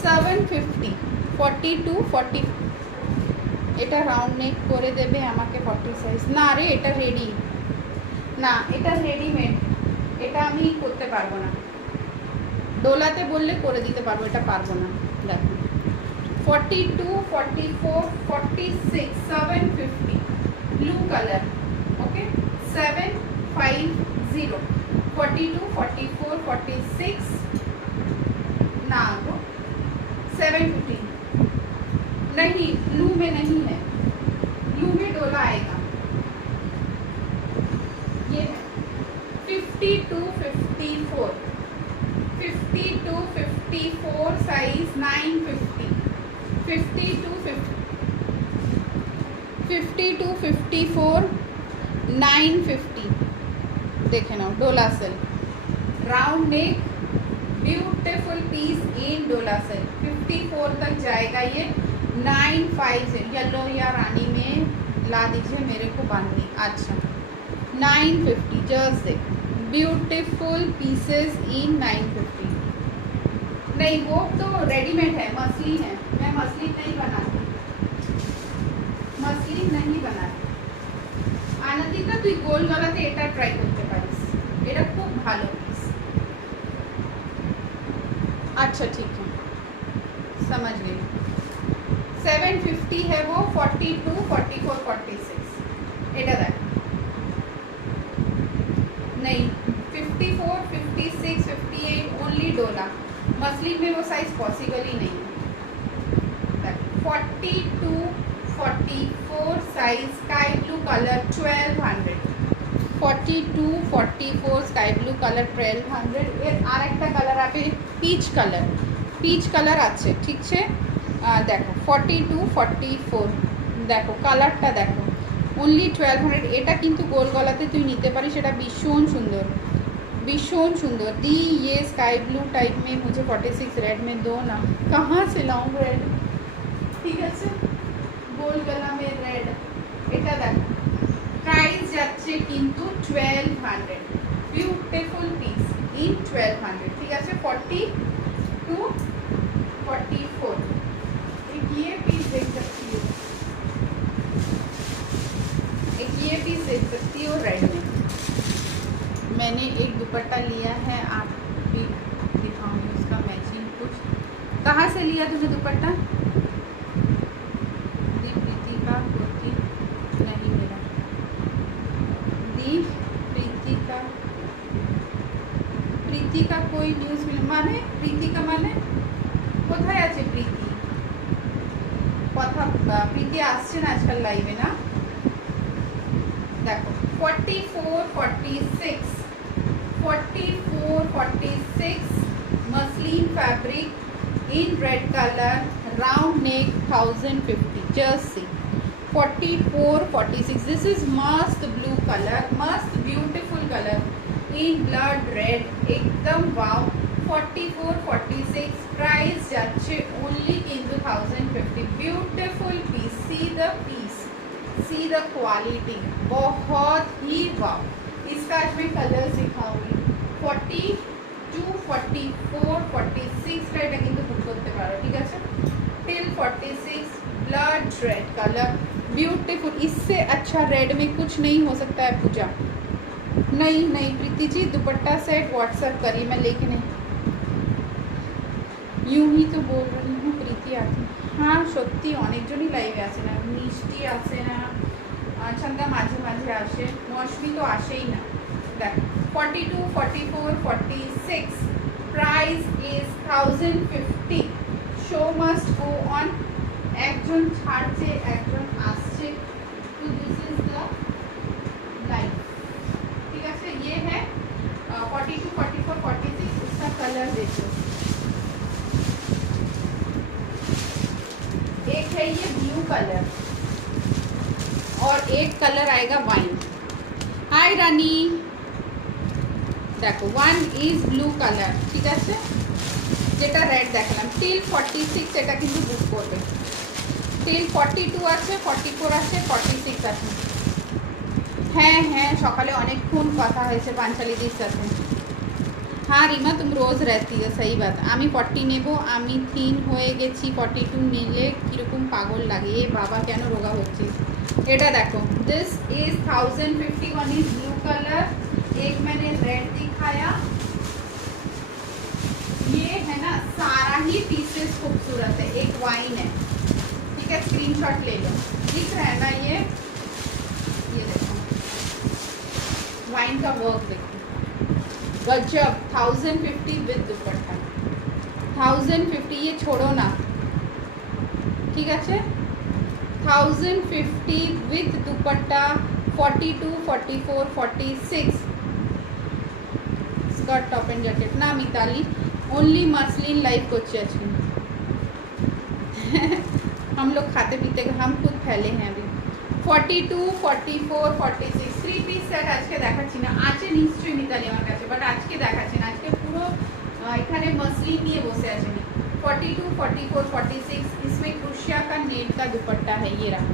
750, 42, 40, এটা রাউন্ড নেক করে দেবে আমাকে 40 সাইজ। না রে এটা রেডি না, এটা রেডিমেড, এটা আমি করতে পারবো না, দোলাতে বললে করে দিতে পারবো, এটা পারবো না। দেখো 42, 44, 46, 750 blue color. Okay, 750, 42, 44, 46 ना वो 750 नहीं, ब्लू में नहीं है, ब्लू में डोला आएगा। ये है 52, 54, 52, 54 साइज 950, 52, 54 950। देखे ना, Dola silk, round neck, beautiful piece in Dola silk. 54 तक जाएगा ये। 950 येलो या रानी में ला दीजिए मेरे को बांधनी। अच्छा 950 जस्ट देख, ब्यूटीफुल पीसेस इन 950। नहीं वो तो रेडीमेड है, मसलिन है, मैं मसलिन नहीं बनाती, मसलिन नहीं बनाती। আনাদিতা তুই গোল গলাতে এটা ট্রাই করতে পারিস, এটা খুব ভালো পিস। अच्छा ठीक है, समझ गई। 750 है वो, 42, 44, 46 এটা দেখ। नहीं 54, 56, 58 ओनली डोला, मसलिन में वो साइज पॉसिबल ही नहीं है। 42, 44 size sky blue colour 1200, 42, 44 sky blue colour 1200। এর আরেকটা কালার আছে পিচ কালার, পিচ কালার আছে, ঠিক আছে। দেখো 42, 44 দেখো কালারটা দেখো, ओनली 1200। এটা কিন্তু গোল গলাতে তুই নিতে পারিস, এটা ভীষণ সুন্দর, भीषण सुंदर। दी ये स्काई ब्लू टाइप में मुझे 46 रेड में दो ना, कहाँ से लाऊं रेड, ठीक है से गोल गला में रेड। এটা দেখো প্রাইস যাচ্ছে কিন্তু 1200, বিউটিফুল পিস ইন 1200, ঠিক আছে। 42, 44 एक ये पीस देख सकती हो, एक ये पीस देख सकती हो रेड में। मैंने एक दुपट्टा लिया है, आप भी दिखाऊंगी उसका मैचिंग कुछ। कहाँ से लिया तुमने दुपट्टा? दी प्रीति का कुर्ती नहीं मिला, दी प्रीति का कोई न्यूज़ मिल माने, प्रीति का माने কোথায় আছে প্রীতি? কথা প্রীতি আসছে না আজকাল লাইভে না। দেখো 44, 46, 44, 46 muslin fabric in red colour, round neck 1050, just see 44, 46। this is मस्त ब्लू कलर, मस्त beautiful colour in blood red, एकदम वाव। 44, 46 प्राइस যাচ্ছে ओनली কিন্তু 1050। Beautiful piece, see the piece, see the quality, बहुत ही वाव। इसका आज मैं कलर दिखाऊंगी। 42, 44, 46 रेड কিন্তু বুক করতে পারো, ঠিক আছে। Till 46 blood red colour, beautiful. इससे अच्छा रेड में कुछ नहीं हो सकता है पूजा। नहीं नहीं प्रीति जी, दुपट्टा सेट व्हाट्सएप करिए, मैं लेके नहीं, यूं ही तो बोल रही हूँ प्रीति आती। हाँ সত্যি অনেকজনই লাইভে আসে না, মিষ্টি আসে না, ছন্দা মাঝে মাঝে আসে, মৌসুমি তো আসেই না। দেখ 42, 44, 46 price is 1050। Show must go on, একজন ছাড়ছে একজন আসছে, তো দিস ইজ দ্য লাইফ, ঠিক আছে। ये है 42, 44, 46। इसका कलर देखो, एक है ये ब्लू कलर और एक कलर आएगा वाइन। हाय रानी, देखो 1 इज ब्लू कलर, ठीक है। যেটা রেড দেখালাম টিল 46 এটা কিন্তু বুক করবে। টিল 42 আছে, 44 আছে, 46 আছে। হ্যাঁ হ্যাঁ সকালে অনেকক্ষণ কথা হয়েছে পাঞ্চালিদির সাথে। हाँ রিমা तुम रोज रहती है, सही बात। আমি 40 নেব, আমি থিন হয়ে গেছি, 42 নিলে কীরকম পাগল লাগে। এ বাবা কেন রোগা হচ্ছিস। এটা দেখো this is 1050। One is blue colour, एक मैंने रेड दिखाया। ये है ना सारा ही पीसेस खूबसूरत है। एक वाइन है, ठीक है, स्क्रीनशॉट ले लो। दिख रहा है ना ये देखो वाइन का वर्क देखो, गजब। 1050 विद दुपट्टा, 1050। ये छोड़ो ना, ठीक है। 1050 with dupatta, 42, 44, 46 skirt top and jacket ना मिताली, ओनली मसलिन लाइफ को चाहिए। हम लोग खाते पीते, हम खुद फैले हैं अभी। 42, 44, 46 3 পিস সেট আজকে দেখাচ্ছি না, আছে নিশ্চয়ই মিতালি আমার কাছে, বাট আজকে দেখাচ্ছি না। আজকে পুরো এখানে মসলিন নিয়ে বসে আছে। 42, 44, 46 इसमें क्रोशिया का नेट का दुपट्टा है। ये रहा,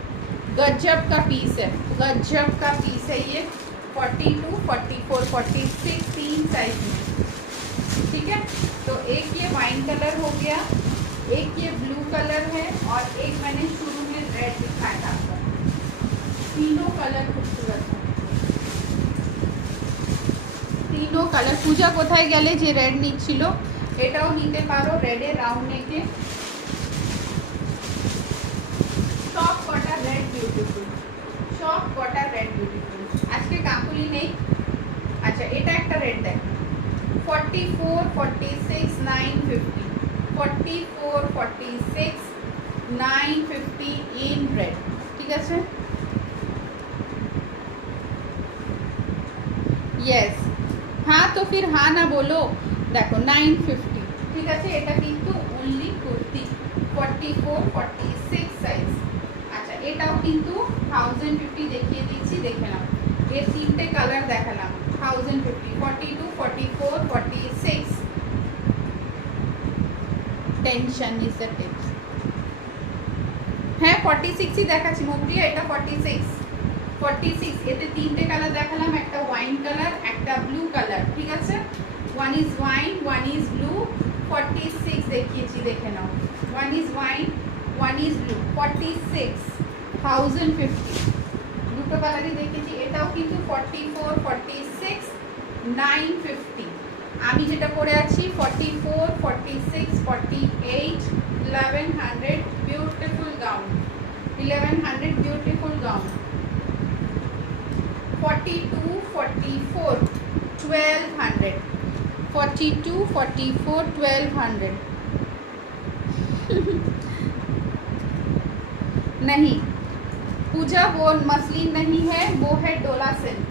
गजब का पीस है, गजब का पीस है ये। 42, 44, 46 तीन साइज में, ठीक है। तो एक ये वाइन कलर हो गया, एक ये ब्लू कलर है, और एक मैंने शुरू में रेड दिखाया था आपको। तीनों कलर खूबसूरत है, तीनों कलर। पूजा কোথায় গেলে যে রেড নিচ্ছিল, এটাও নিতে পারো, রেডে রাউন্ড নেকে সব কটা রেড বিউটিফুল, সব কটা রেড বিউটিফুল। আজকে কাকুলি নেই। আচ্ছা, এটা একটা রেড দেখো, 44, 46 950, 44, 46 950 ইন রেড, ঠিক আছে। यस हाँ, तो फिर हाँ ना बोलो। देखो 950, ठीक है। এটা কিন্তু ओनली কুর্তি 44, 46 সাইজ। আচ্ছা, এটাও কিন্তু 1050 দেখিয়ে দিচ্ছি, দেখে নাও। এর তিনটে কালার দেখালাম, 1050, 42, 44, 46। Tension is the tips. হ্যাঁ 46ই দেখাচ্ছি মৌপ্রিয়া, এটা 46, 46। এতে তিনটে কালার দেখালাম, একটা ওয়াইন কালার, একটা ব্লু কালার, ঠিক আছে। One is wine, one is blue. 46 দেখিয়েছি, দেখে নাও। One is wine, one is blue, 46 1050। দুটো কালারই দেখেছি। এটাও কিন্তু 44, 46 950। আমি যেটা পরে আছি 44, 46, 48 1100 বিউটিফুল গাউন, 1100 বিউটিফুল গাউন। 42, 44 1200, 42, 44 1200। नहीं पूजा, वो मसलिन नहीं है, वो है डोला सिल्क।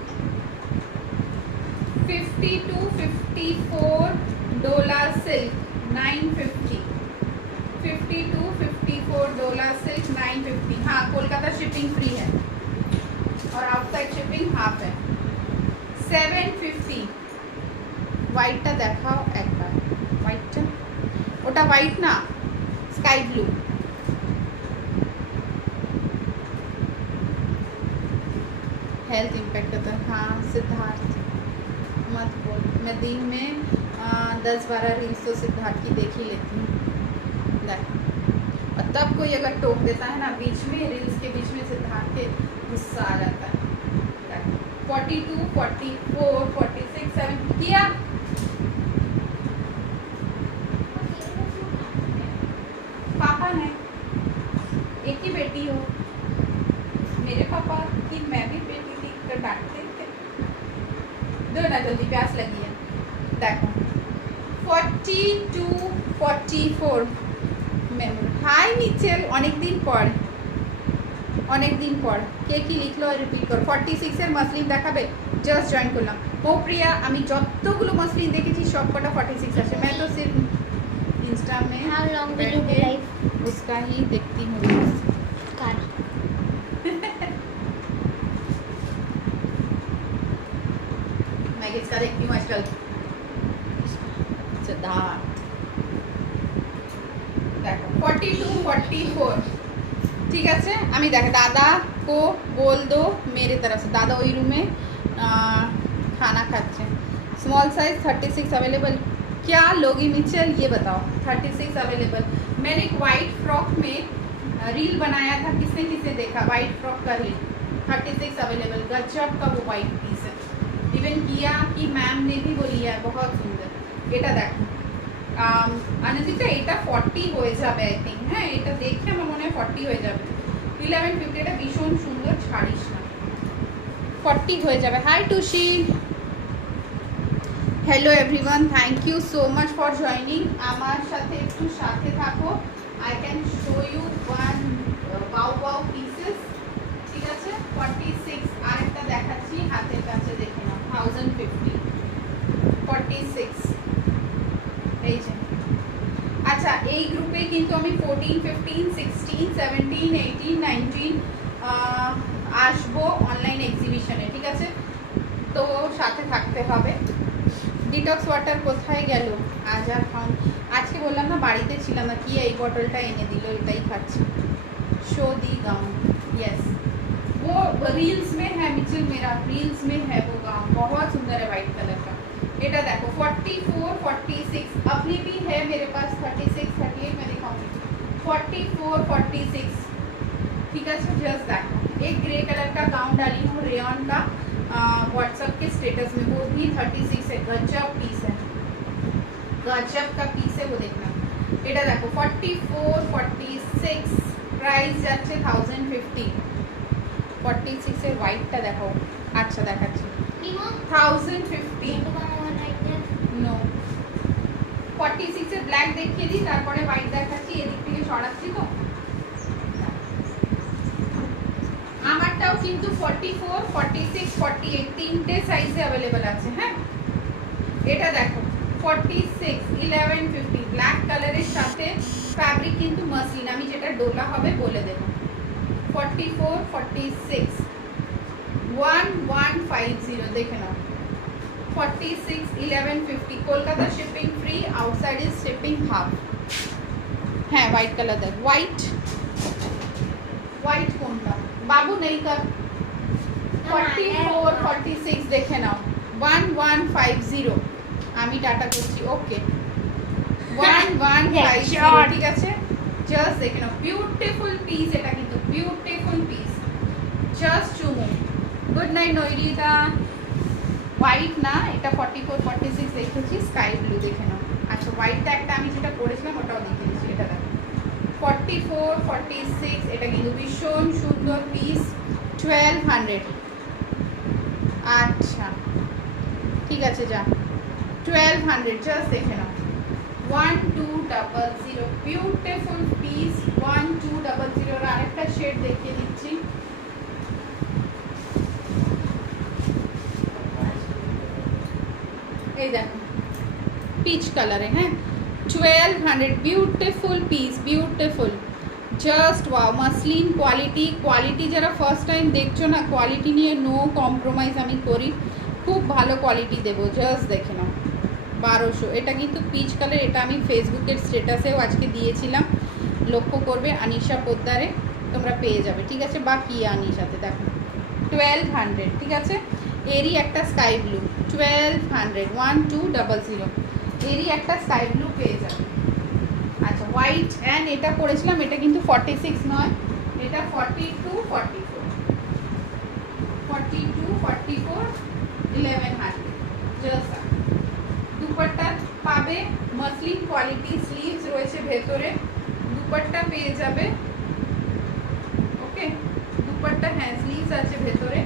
52, 54 डोला सिल्क 950, 52, 54 डोला सिल्क 950। हाँ, कोलकाता शिपिंग फ्री है और आउटसाइड शिपिंग हाफ है। 750। হোয়াইটটা দেখাও একবার, হোয়াইটটা, ওটা হোয়াইট না, স্কাই ব্লু। हेल्थ इम्पैक्ट होता है। हाँ सिद्धार्थ मत बोल, मैं दिन में 10-12 रील्स तो सिद्धार्थ की देख ही लेती हूँ। और तब कोई अगर टोक देता है ना बीच में, रील्स के बीच में, सिद्धार्थ के गुस्सा आ जाता है। 42, 44 46 7 किया। पापा ने एक ही बेटी हो, मेरे पापा की मैं भी बेटी थी तो डांटते थे। दो ना जल्दी, प्यास लगी है। देखो 42, 44 মেমোরি। হাই মিচেল, অনেক দিন পর, অনেক দিন পর। কে কি লিখলো আর রিপিট করো। 46 এর মসলিন দেখাবে, জাস্ট জয়েন করলাম। মৌপ্রিয়া, আমি যতগুলো মসলিন দেখেছি সব কটা 46 আছে। मैं तो सिर्फ इंस्टा में बैठ के उसका ही देखती हूँ। मैं किसका देखती हूँ आजकल? सिद्धार्थ। देखो 42, 44, ठीक है। আমি देख दादा को बोल दो मेरे तरफ से, दादा वही रूम में खाना खाते। Small size 36 available. क्या लोगी मिचेल ये बताओ। 36 अवेलेबल। मैंने एक वाइट फ्रॉक में रील बनाया था, किसने किसने देखा? वाइट फ्रॉक का रील 36 अवेलेबल। गजब का वो वाइट पीस है। इवन किया कि मैम ने भी वो लिया है, बहुत सुंदर। এটা দেখো আনন্দিতা এটা 40 হয়ে যাবে আই থিঙ্ক। হ্যাঁ, এটা দেখে আমার মনে হয় 40 হয়ে যাবে। 1150 এটা ভীষণ সুন্দর, ছাড়িস না, 40 হয়ে যাবে। Hi Tushi, hello everyone, thank you so much for joining. আমার সাথে একটু সাথে থাকো। I can show you one bow pieces, ঠিক আছে? 46 আরেকটা দেখাচ্ছি হাতের কাছে, দেখে নাও, 1050 46 এই যে। আচ্ছা, এই গ্রুপে কিন্তু আমি 14, 15, 16, 17, 18, 19 আসবো অনলাইন এক্সিবিশনে, ঠিক আছে? তো সাথে থাকতে হবে। ডিটক্স ওয়াটার কোথায় গেল? আজ আর খান, আজকে বললাম না বাড়িতে ছিলাম না, কি এই বটলটা এনে দিল, এটাই খাচ্ছি। शो दी गाउन, यस वो रील्स में है मिचिल, मेरा रील्स में है वो गाउन, बहुत सुंदर है वाइट कलर का। এটা দেখো 44, 46 अभी भी है मेरे पास, 36, 38 मैं दिखाऊंगी, 44, 46, ठीक है? जस्ट देखो, एक ग्रे कलर का गाउन डाली हूँ रेयन का व्हाट्सएप के स्टेटस में, वो भी 36 है। गजब पीस है, गजब का पीस है, वो देखना। এটা দেখো 44, 46 প্রাইস যাচ্ছে 1050। 46 এর হোয়াইটটা দেখো, আচ্ছা দেখাচ্ছি, 1050 নো। 46 এর ব্ল্যাক দেখিয়ে দিই, তারপরে হোয়াইট দেখাচ্ছি, এদিক থেকে সরাচ্ছি। তো আমারটাও কিন্তু 44, 46, 48 তিনটে সাইজে অ্যাভেলেবল আছে। হ্যাঁ, এটা দেখো 46, 1150 ব্ল্যাক কালারের সাথে, ফ্যাব্রিক কিন্তু মাসলিন, আমি যেটা ডোলা হবে বলে দেব। 44, 46 1150 দেখে নাও। 46, 1150 Kolkata shipping free, outside is shipping half. হ্যাঁ, হোয়াইট কালার দেখ, হোয়াইট হোয়াইট কোনটা বাবু নেই কার? 44, 46 দেখে নাও, 1150। আমি ডাটা করছি, ওকে 1150, ঠিক আছে? জাস্ট দেখে নাও, বিউটিফুল পিস, এটা কিন্তু বিউটিফুল পিস, জাস্ট চুমু। Good night Nairita. হোয়াইট না, এটা 44, 46 দেখেছি, স্কাই ব্লু দেখে নাও। আচ্ছা, হোয়াইটটা একটা আমি যেটা পরেছিলাম ওটাও দেখে দিচ্ছি, এটা দেখো 44, 46, এটা কিন্তু ভীষণ সুন্দর পিস, 1200। আচ্ছা ঠিক আছে, যা 1200, জাস্ট দেখে নাও। 1200 বিউটিফুল পিস, 1200। আরেকটা শেড দেখিয়ে দিচ্ছি, এই দেখো পিচ কালারে। হ্যাঁ, 1200 beautiful piece, beautiful, just wow. Muslin quality, quality যারা ফার্স্ট টাইম দেখছো না, কোয়ালিটি নিয়ে নো কম্প্রোমাইজ আমি করি, খুব ভালো কোয়ালিটি দেবো। জাস্ট দেখে নাও, 1200। এটা কিন্তু পিচ কালার, এটা আমি ফেসবুকের স্ট্যাটাসেও আজকে দিয়েছিলাম, লক্ষ্য করবে আনিশা পোদ্দারে, তোমরা পেয়ে যাবে, ঠিক আছে? বা কি আনিশাতে দেখো 1200, ঠিক আছে? এরই একটা স্কাই ব্লু 1200, 1200 এরই একটা স্কাই ব্লু পেয়ে যাবে। আচ্ছা, হোয়াইট অ্যান্ড এটা পরেছিলাম, এটা কিন্তু 46 নয়, এটা 42, 44, 42, 44, 1100 জাস্ট। দুপাট্টা পাবে মাসলিন কোয়ালিটি, স্লিভস রয়েছে ভেতরে, দুপাট্টা পেয়ে যাবে, ওকে? দুপাট্টা, হ্যাঁ স্লিভস আছে ভেতরে,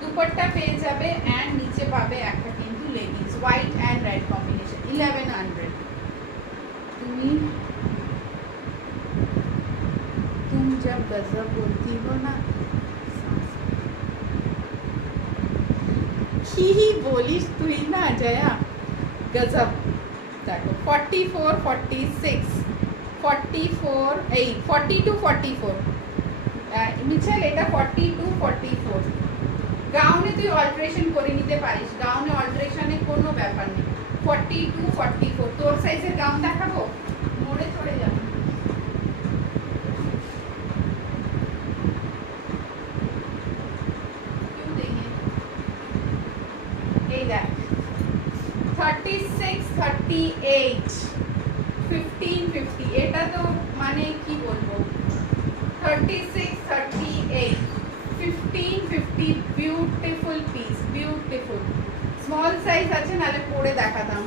দুপাট্টা পেয়ে যাবে, অ্যান্ড নিচে পাবে একটা কিন্তু leggings, white and red combination, 1100। तुम जब गजब बोलती हो ना, কি বলিস তুই না জয়া, গজব। দেখো 44, 46, 44, এই 42, 44 মিছাল, এটা 42, 44। গাউনে তুই অল্টারেশন করে নিতে পারিস, গাউনে অল্টারেশনে কোনো ব্যাপার নেই। 42, 44 তোর সাইজের গাউন দেখাবো, মোড়ে চড়ে যাবে। এই দেখ 36, 38, 1550, এটা তো মানে কি বলবো, 36, 38, 1550 beautiful piece, beautiful. Small size আছে, নাহলে পরে দেখাতাম।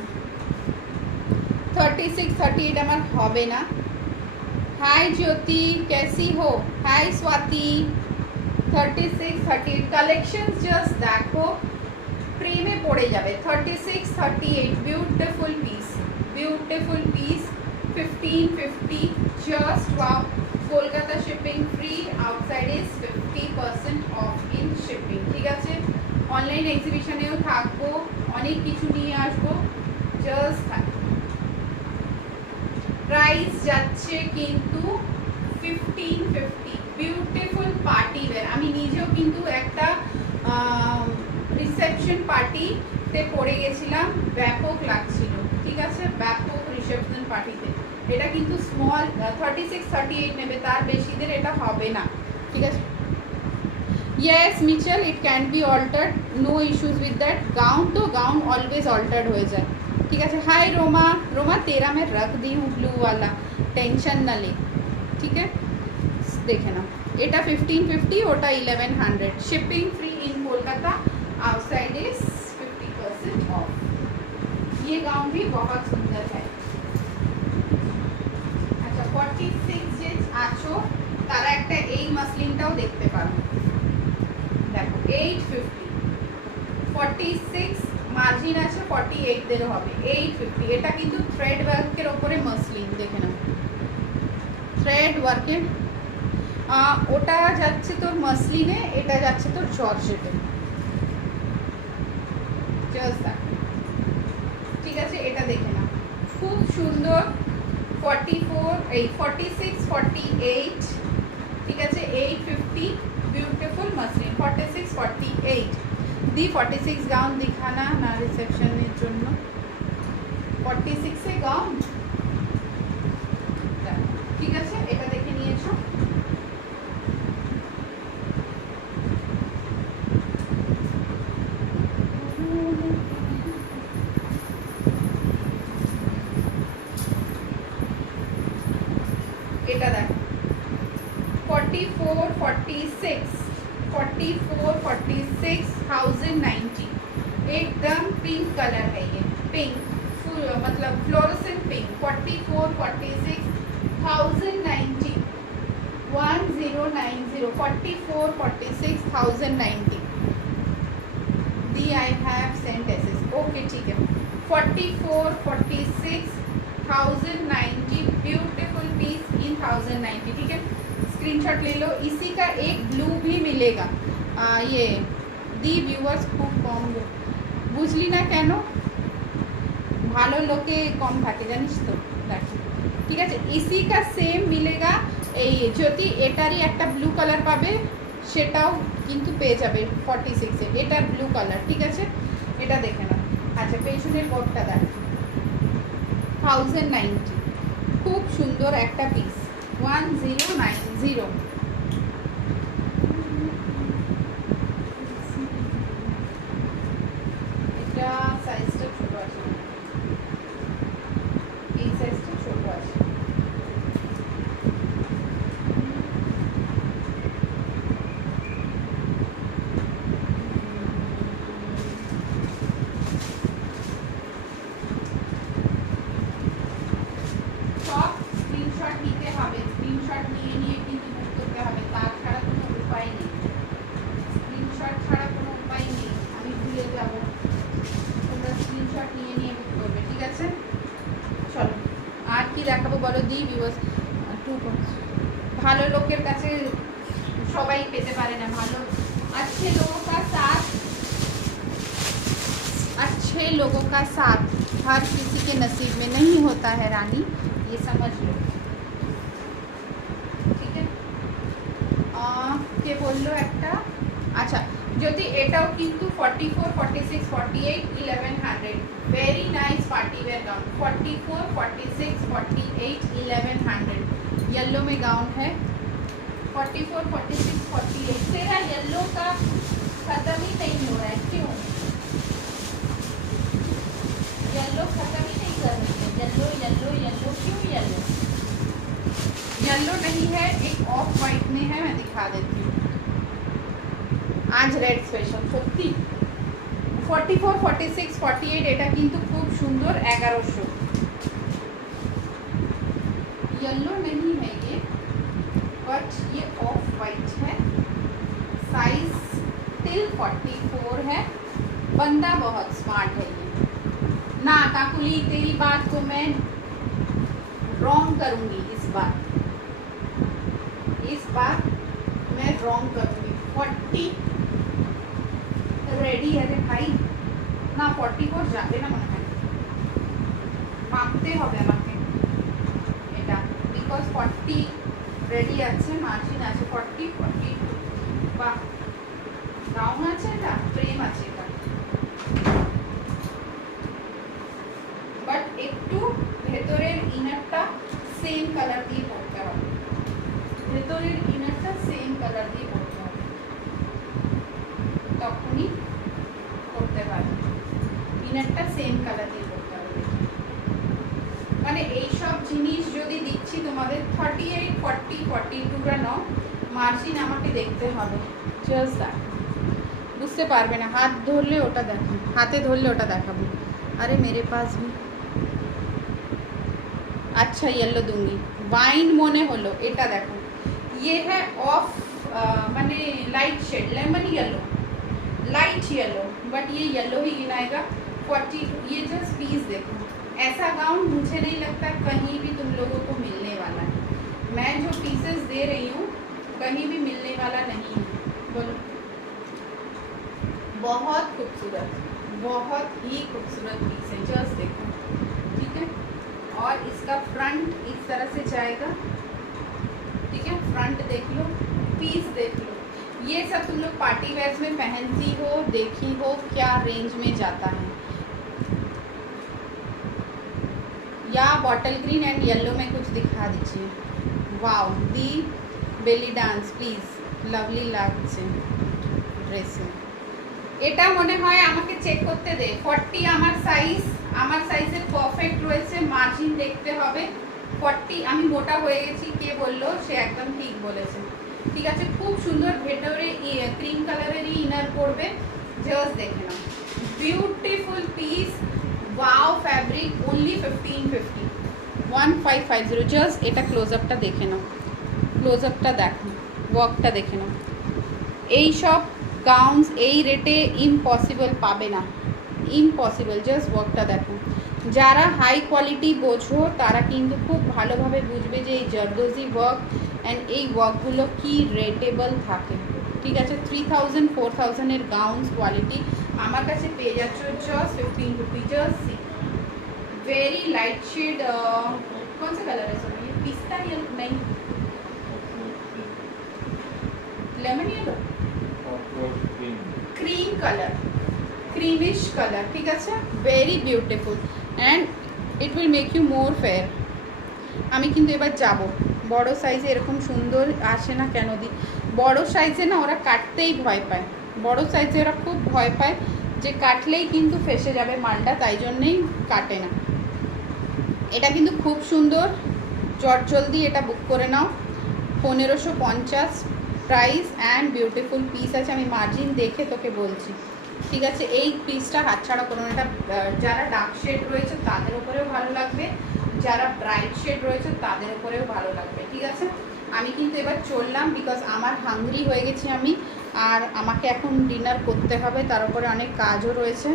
36-38 আমার হবে না। हाय ज्योति कैसी हो, हाय स्वाति। 36-38 কালেকশনস জাস্ট দেখো, প্রেমে পড়ে যাবে। 36-38 beautiful piece, beautiful piece. 1550 just wow. Kolkata shipping free, outside is 50% of in shipping. ঠিক আছে, অনলাইন এক্সিবিশনেও থাকবো, অনেক কিছু নিয়ে আসবো। জাস্ট প্রাইস যাচ্ছে কিন্তু 1550। Beautiful party wear. আমি নিজেও কিন্তু একটা রিসেপশন পার্টিতে পরে গেছিলাম, ব্যাপক লাগছিল। ঠিক আছে, ব্যাপক রিসেপশন পার্টিতে। এটা কিন্তু স্মল 36-38 নেবে, তার বেশিদের এটা হবে না। ঠিক আছে, yes Michelle, it can be altered, no issues with that. Gown तो गाउन ऑलवेज অল্টার্ড হয়ে যায়। ठीक है, हाय रोमा। रोमा तेरा मैं रख दी हूँ ब्लू वाला, टेंशन ना ले। ठीक है, देखे ना, एटा 1550, ओटा 1100। Shipping free in Kolkata, outside is 50% of. ये गाउन भी बहुत सुंदर है। अच्छा 46 যে আছো তারা একটা এই মাসলিনটাও দেখতে পারো। দেখো 850, 46 মার্জিন আছে, 48 দের হবে 850। এটা কিন্তু থ্রেড ওয়ার্কের উপরে মাসলিন, দেখে নাও থ্রেড ওয়ার্কের। ওটা যাচ্ছে তোর মাসলিনে, এটা যাচ্ছে তোর জর্জেটে। ঠিক আছে, এটা দেখে নাও, খুব সুন্দর। 46, 48। ঠিক আছে, 850 বিউটিফুল মাসলিন। 46, 48 दी। 46 गाउन दिखाना ना रिसेप्शনের জন্য। 46 এ গাউন। ঠিক আছে, এটা দেখে নিয়েছো। এটা দেখো 44, 46, 1090। एकदम पिंक कलर है ये, पिंक फुल मतलब फ्लोरोसेंट पिंक। 44, 46 1090, 1090। 44, 46 1090 दी। I have sent SS, okay ठीक है। 44, 46 1090 ब्यूटीफुल पीस इन 1090। ठीक है, स्क्रीनशॉट ले लो। इसी का एक ब्लू भी मिलेगा। ये दी व्यूअर्स खूब कम বুঝলি না কেন, ভালো লোকে কম থাকে জানিস তো। দেখ ঠিক আছে, ইসি কা সেম মিলেগা। এই যদি এটারই একটা ব্লু কালার পাবে, সেটাও কিন্তু পেয়ে যাবে 46 এ। এটার ব্লু কালার। ঠিক আছে, এটা দেখে নাও। আচ্ছা পেছনের কোটটা দেখ, 1090। খুব সুন্দর একটা পিস, 1090। এটা সাইজটা ছোট আছে, এই সাইজটা ছোট আছে। সব স্ক্রিনশট নিতে হবে, স্ক্রিনশট নিয়ে নিয়ে কিন্তু বুক করতে হবে, তার ছাড়া কোনো উপায় নেই। স্ক্রিনশট ছাড়া কোনো উপায় নেই, আমি ভুলে যাব। তোমরা স্ক্রিনশট নিয়ে নিয়ে বুক করবে। ঠিক আছে, চলো আর কি দেখাবো বলো দি ভিউয়ার্স। ভালো লোকের কাছে সবাই পেতে পারে না। ভালো अच्छे लोगों का साथ, अच्छे लोगों का साथ हर किसी के नसीब में नहीं होता है रानी, ये समझ लो। ठीक है, কে বললো একটা। আচ্ছা যদি এটাও কিন্তু 44, 46, 48 1100 very nice party where gown. 44, 46, 48 1100 yellow में गाउन है। 44, 46, 48 तेरा येलो का खत्म ही नहीं हो रहा है, क्यों? येलो खत्म ही नहीं कर रही है। येलो येलो येलो क्यों येलो? येलो नहीं है, एक ऑफ वाइट में है, मैं दिखा देती हूँ। आज रेड स्पेशल সত্যি। 44, 46, 48 এটা কিন্তু খুব সুন্দর। 1100 येलो नहीं है ये, बट ये ऑफ वाइट है, साइज टिल 44 है। बंदा बहुत स्मार्ट है ये ना। काकुली तेरी बात को मैं रॉन्ग करूंगी इस बार मैं रॉन्ग करूंगी। 40 रेडी है रे भाई ना, 44 যাবে না মনে হয়, মাপতে হবে আমাকে এটা, বিকজ 40 রেডি আছে, মার্জিন আছে 40 42। বাহ, গাউন আছে, এটা ফ্রেম আছে, এটা বাট একটু ভেতরের ইনারটা সেম কালার দিয়ে পড়তে হবে, ভেতরের ইনারটা সেম কালার দিয়ে পড়তে হবে, তখনই করতে পারবে। ইনারটা সেম কালার দিয়ে পড়তে হবে। মানে এই সব জিনিস যদি দিচ্ছি তোমাদের 38 40 42টা নাও, মার্জিন আমাকে দেখতে হবে, জাস্ট দ্যাট। বুঝতে পারবে না, হাত ধরলে ওটা দেখো, হাতে ধরলে ওটা দেখাবো। अरे मेरे पास भी अच्छा येलो दूंगी, वाइन মনে হলো এটা দেখো, ये है ऑफ माने light shade lemon yellow, light yellow, but ये येलो ही गिनाएगा। 40 ये जस्ट पीस देखो, ऐसा गाउन मुझे नहीं लगता कहीं भी तुम लोगों को मिलने वाला है। मैं जो पीसेस दे रही हूँ कहीं भी मिलने वाला नहीं है। बोलो, बहुत खूबसूरत, बहुत ही खूबसूरत पीस है, जस्ट देखो, ठीक है। और इसका फ्रंट इस तरह से जाएगा, ठीक है, फ्रंट देख लो, पीस देख लो। ये सब तुम लोग पार्टी वेयर्स में पहनती हो, देखी हो क्या रेंज में जाता है। या बॉटल ग्रीन एंड येलो में कुछ दिखा दीजिए। Wow, the belly dance please, lovely লাগছে ড্রেসে। এটা মনে হয় আমাকে চেক করতে দে, 40 আমার সাইজের পারফেক্ট রয়েছে, মার্জিন দেখতে হবে। 40 আমি মোটা হয়ে গেছি, কে বললো, সে একদম ঠিক বলেছে, ঠিক আছে। খুব সুন্দর ভেতরে ক্রিম কালারেরই ইনার পড়বে, জাস্ট দেখে নাও, beautiful piece, wow fabric, only 1550, 1550। Just এটা ক্লোজ আপটা দেখে নাও, ক্লোজ আপটা দেখো, ওয়ার্কটা দেখে নাও। এই সব গাউন্স এই রেটে ইম্পসিবল পাবে না, ইম্পসিবল। জাস্ট ওয়ার্কটা দেখো, যারা হাই কোয়ালিটি বোঝো তারা কিন্তু খুব ভালোভাবে বুঝবে যে এই জারদোজি ওয়ার্ক অ্যান্ড এই ওয়ার্কগুলো কি রেটেবল থাকে, ঠিক আছে। 3000 4000 এর গাউন্স কোয়ালিটি আমার কাছে পেয়ে যাচ্ছ জাস্ট 1550। জাস্ট सी वेरी लाइट शेड, कौन सा कलर है सर, ये पिस्ता येलो नहीं, lemon yellow, cream colour, creamish colour, ठीक है, very beautiful and it will make you more fair. আমি কিন্তু এবার যাব বড় সাইজে, এরকম সুন্দর আসে না কেন দি, বড় সাইজে না ওরা কাটতেই ভয় পায়, বড় সাইজে ওরা খুব ভয় পায় যে কাটলেই কিন্তু ফেসে যাবে মালটা, তাই জন্যেই কাটে না। এটা কিন্তু খুব সুন্দর, জলদি এটা বুক করে নাও, 1550 প্রাইস অ্যান্ড বিউটিফুল পিস আছে। আমি মার্জিন দেখে তোকে বলছি, ঠিক আছে। এই পিসটা হাতছাড়া করো না, এটা যারা ডার্ক শেড রয়েছে তাদের উপরেও ভালো লাগবে, যারা ব্রাইট শেড রয়েছে তাদের উপরেও ভালো লাগবে, ঠিক আছে। আমি কিন্তু এবার চললাম, বিকজ আমার হাংরি হয়ে গেছি আমি, আর আমাকে এখন ডিনার করতে হবে, তার উপরে অনেক কাজও রয়েছে।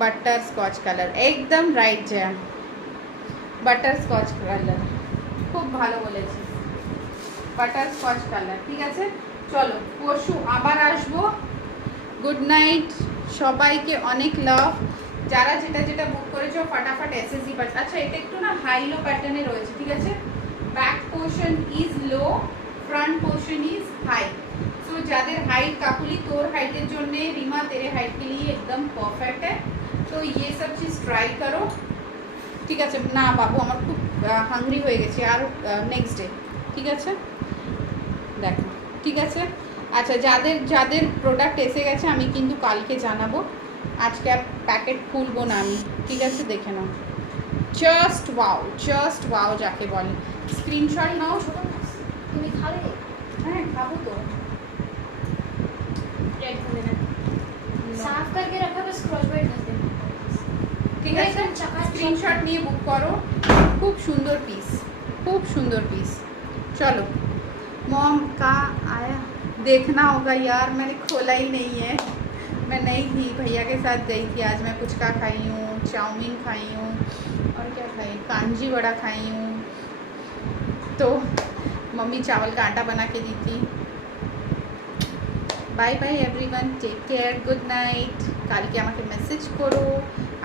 বাটার স্কচ কালার, একদম right jam, butter Scotch colour, খুব ভালো বলেছি, বাটার স্কচ কালার, ঠিক আছে। চলো, পরশু আবার আসবো। গুড নাইট সবাইকে, অনেক লাভ। যারা যেটা যেটা বুক করেছো ফটাফট এসএসজি বাট। আচ্ছা, এটা একটু না হাই লো প্যাটার্নে রয়েছে, ঠিক আছে। Back portion is low, front portion is high. So যাদের हाइट, काकुली तोर हाइटेर জন্য, रीमा तेरे हाइट के लिए एकदम परफेक्ट है, तो ये सब चीज़ ट्राई करो, ঠিক আছে। না বাবু, আমার খুব হাংরি হয়ে গেছে, আর নেক্সট ডে, ঠিক আছে, দেখো, ঠিক আছে। আচ্ছা, যাদের যাদের প্রোডাক্ট এসে গেছে আমি কিন্তু কালকে জানাবো, আজকে আর প্যাকেট খুলবো না আমি, ঠিক আছে। দেখে নাও, জাস্ট ওয়াও যাকে বলে। স্ক্রিনশট নাও, তুমি খাবে? হ্যাঁ খাবো তো। रेड कर देना, साफ करके रखा, बस क्रॉस वाइट कर देना, ঠিক আছে। স্ক্রিনশট নিয়ে বুক করো, খুব সুন্দর পিস। खूब सुंदर पीस। चलो मॉम का आया, देखना होगा यार, मैंने खोला ही नहीं है। मैं नहीं थी, भैया के साथ गई थी आज। मैं पुचका खाई हूँ, चाउमीन खाई हूँ और क्या खाई, कांजी वड़ा खाई हूँ। तो मम्मी चावल का आटा बना के दी थी। Bye bye everyone, take care, good night. কালকে আমাকে মেসেজ করো,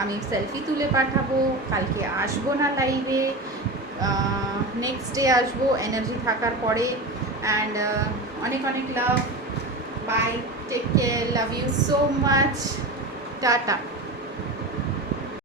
আমি সেলফি তুলে পাঠাবো। কালকে আসবো না লাইভে, নেক্সট ডে আসবো এনার্জি থাকার পরে। অ্যান্ড অনেক অনেক love, bye, take care, love you so much, tata.